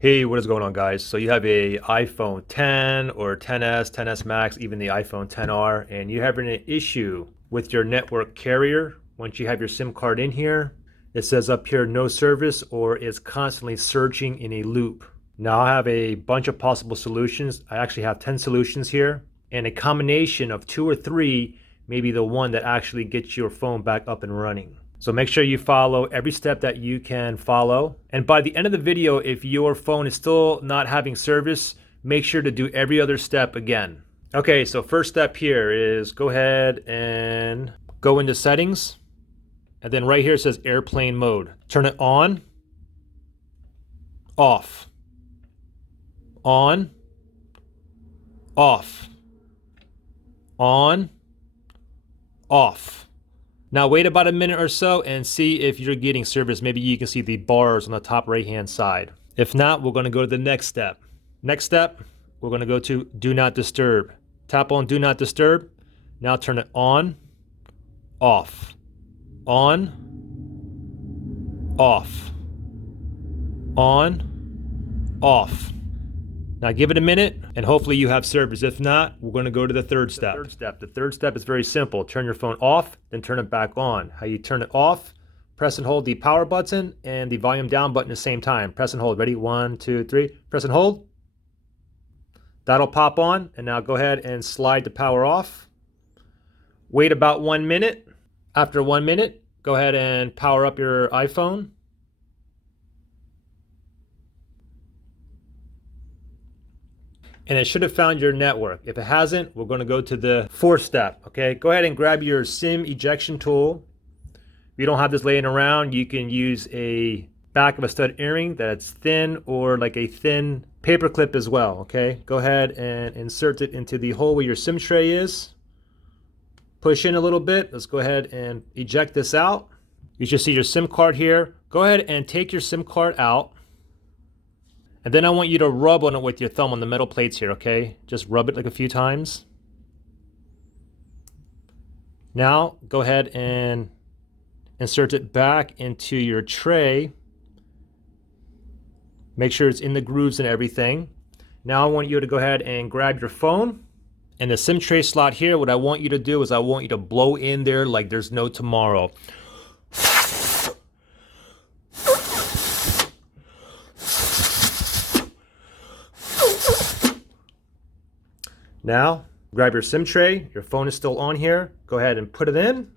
Hey, what is going on, guys? So you have a iPhone 10 or 10s, 10s Max, even the iPhone 10R, and you're having an issue with your network carrier. Once you have your SIM card in here, it says up here no service or is constantly searching in a loop. Now I have a bunch of possible solutions. I actually have 10 solutions here, and a combination of two or three may be the one that actually gets your phone back up and running. So make sure you follow every step that you can follow. And by the end of the video, if your phone is still not having service, make sure to do every other step again. Okay, so first step here is go ahead and go into settings. And then right here it says airplane mode. Turn it on, off, on, off, on, off. Now wait about a minute or so and see if you're getting service. Maybe you can see the bars on the top right hand side. If not, we're going to go to the next step. Next step, we're going to go to do not disturb. Tap on do not disturb. Now turn it on, off, on, off, on, off. Now give it a minute and hopefully you have service. If not, we're going to go to the third step. The third step is very simple. Turn your phone off, then turn it back on. How you turn it off, press and hold the power button and the volume down button at the same time. Press and hold. Ready? 1, 2, 3. Press and hold. That'll pop on. And now go ahead and slide the power off. Wait about 1 minute. After 1 minute, go ahead and power up your iPhone. And it should have found your network. If it hasn't, we're going to go to the fourth step. Okay, go ahead and grab your SIM ejection tool. If you don't have this laying around, you can use a back of a stud earring that's thin or like a thin paper clip as well. Okay, go ahead and insert it into the hole where your SIM tray is. Push in a little bit. Let's go ahead and eject this out. You should see your SIM card here. Go ahead and take your SIM card out. And then I want you to rub on it with your thumb on the metal plates here, okay? Just rub it like a few times. Now, go ahead and insert it back into your tray. Make sure it's in the grooves and everything. Now I want you to go ahead and grab your phone. And the SIM tray slot here, what I want you to do is I want you to blow in there like there's no tomorrow. Now, grab your SIM tray. Your phone is still on here. Go ahead and put it in.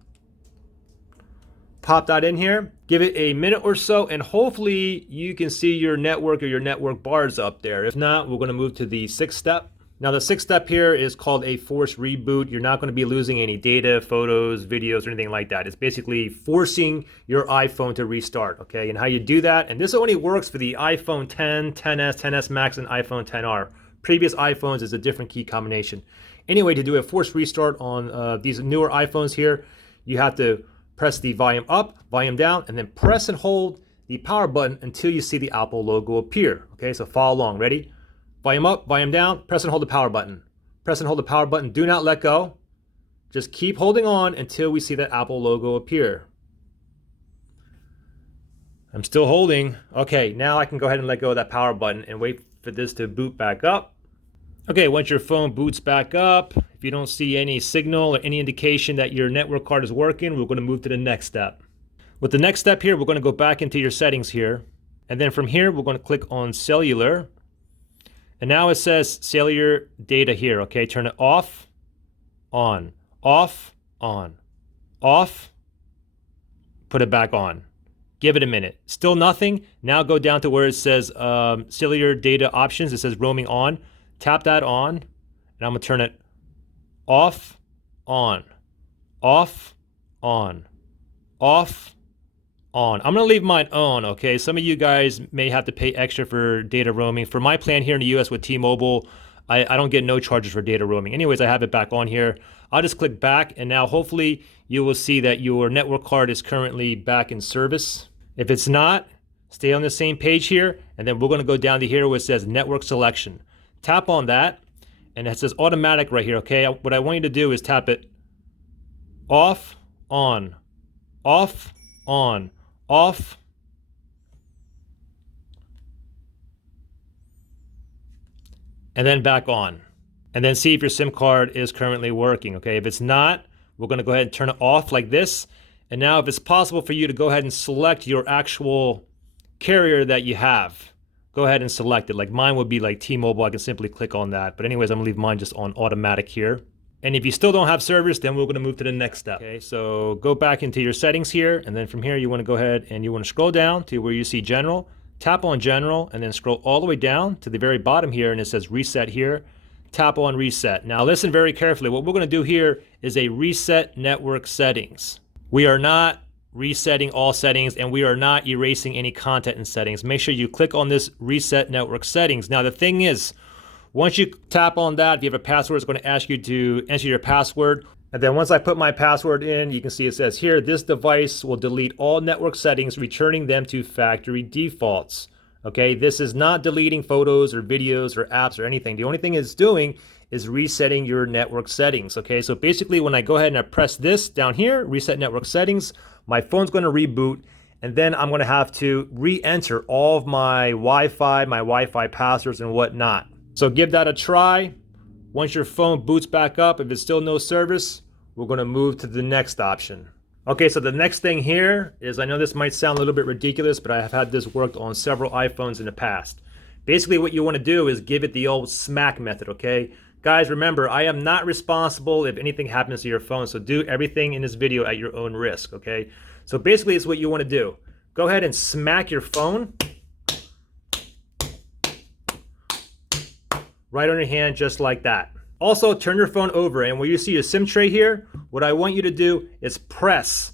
Pop that in here. Give it a minute or so, and hopefully you can see your network or your network bars up there. If not, we're going to move to the sixth step. Now, the sixth step here is called a forced reboot. You're not going to be losing any data, photos, videos, or anything like that. It's basically forcing your iPhone to restart, okay? And how you do that, and this only works for the iPhone 10, 10s, 10s Max, and iPhone 10R. Previous iPhones is a different key combination. Anyway, to do a forced restart on these newer iPhones here, you have to press the volume up, volume down, and then press and hold the power button until you see the Apple logo appear. Okay, so follow along. Ready? Volume up, volume down, press and hold the power button. Press and hold the power button. Do not let go. Just keep holding on until we see that Apple logo appear. I'm still holding. Okay, now I can go ahead and let go of that power button and wait for this to boot back up. Okay, once your phone boots back up, if you don't see any signal or any indication that your network card is working, we're going to move to the next step. With the next step here, we're going to go back into your settings here. And then from here, we're going to click on cellular. And now it says cellular data here, okay? Turn it off, on, off, on, off, put it back on. Give it a minute. Still nothing. Now go down to where it says cellular data options. It says roaming on. Tap that on, and I'm gonna turn it off, on, off, on, off, on. I'm gonna leave mine on, okay? Some of you guys may have to pay extra for data roaming. For my plan here in the US with T-Mobile, I don't get no charges for data roaming. Anyways, I have it back on here. I'll just click back, and now hopefully you will see that your network card is currently back in service. If it's not, stay on the same page here, and then we're gonna go down to here where it says network selection. Tap on that, and it says automatic right here, okay? What I want you to do is tap it off, on, off, on, off, and then back on. And then see if your SIM card is currently working, okay? If it's not, we're gonna go ahead and turn it off like this. And now if it's possible for you to go ahead and select your actual carrier that you have, go ahead and select it. Like mine would be like T-Mobile, I can simply click on that. But anyways, I'm gonna leave mine just on automatic here. And if you still don't have service, then we're gonna move to the next step. Okay, so go back into your settings here, and then from here you wanna go ahead and you wanna scroll down to where you see general, tap on general, and then scroll all the way down to the very bottom here, and it says reset here. Tap on reset. Now listen very carefully. What we're gonna do here is a reset network settings. We are not resetting all settings, and we are not erasing any content in settings. Make sure you click on this reset network settings. Now the thing is, once you tap on that, if you have a password, it's going to ask you to enter your password. And then once I put my password in, you can see it says here, this device will delete all network settings, returning them to factory defaults. Okay, this is not deleting photos or videos or apps or anything. The only thing it's doing is resetting your network settings. Okay, so basically when I go ahead and I press this down here, reset network settings, my phone's going to reboot, and then I'm going to have to re-enter all of my Wi-Fi passwords and whatnot. So give that a try. Once your phone boots back up, if it's still no service, we're going to move to the next option. Okay, so the next thing here is, I know this might sound a little bit ridiculous, but I have had this worked on several iPhones in the past. Basically what you want to do is give it the old smack method, okay? Guys, remember, I am not responsible if anything happens to your phone, so do everything in this video at your own risk, okay? So basically it's what you want to do. Go ahead and smack your phone right on your hand, just like that. Also, turn your phone over, and where you see your SIM tray here, what I want you to do is press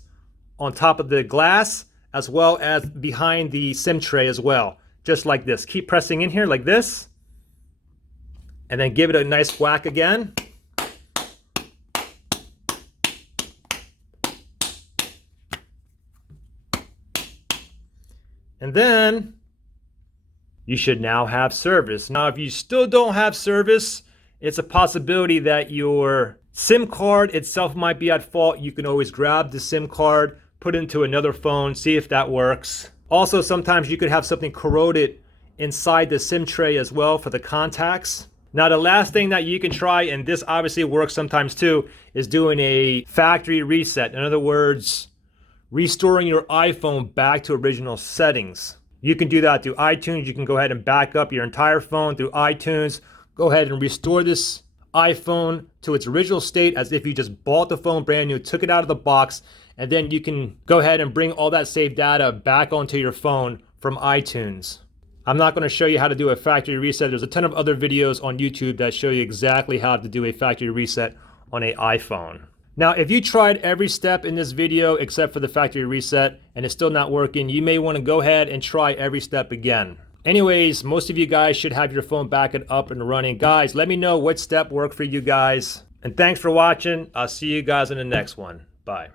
on top of the glass as well as behind the SIM tray as well, just like this. Keep pressing in here like this, and then give it a nice whack again. And then you should now have service. Now, if you still don't have service, it's a possibility that your SIM card itself might be at fault. You can always grab the SIM card, put it into another phone, see if that works. Also, sometimes you could have something corroded inside the SIM tray as well for the contacts. Now, the last thing that you can try, and this obviously works sometimes too, is doing a factory reset. In other words, restoring your iPhone back to original settings. You can do that through iTunes. You can go ahead and back up your entire phone through iTunes. Go ahead and restore this iPhone to its original state as if you just bought the phone brand new, took it out of the box, and then you can go ahead and bring all that saved data back onto your phone from iTunes. I'm not going to show you how to do a factory reset. There's a ton of other videos on YouTube that show you exactly how to do a factory reset on an iPhone. Now, if you tried every step in this video except for the factory reset and it's still not working, you may want to go ahead and try every step again. Anyways, most of you guys should have your phone back and up and running. Guys, let me know what step worked for you guys. And thanks for watching. I'll see you guys in the next one. Bye.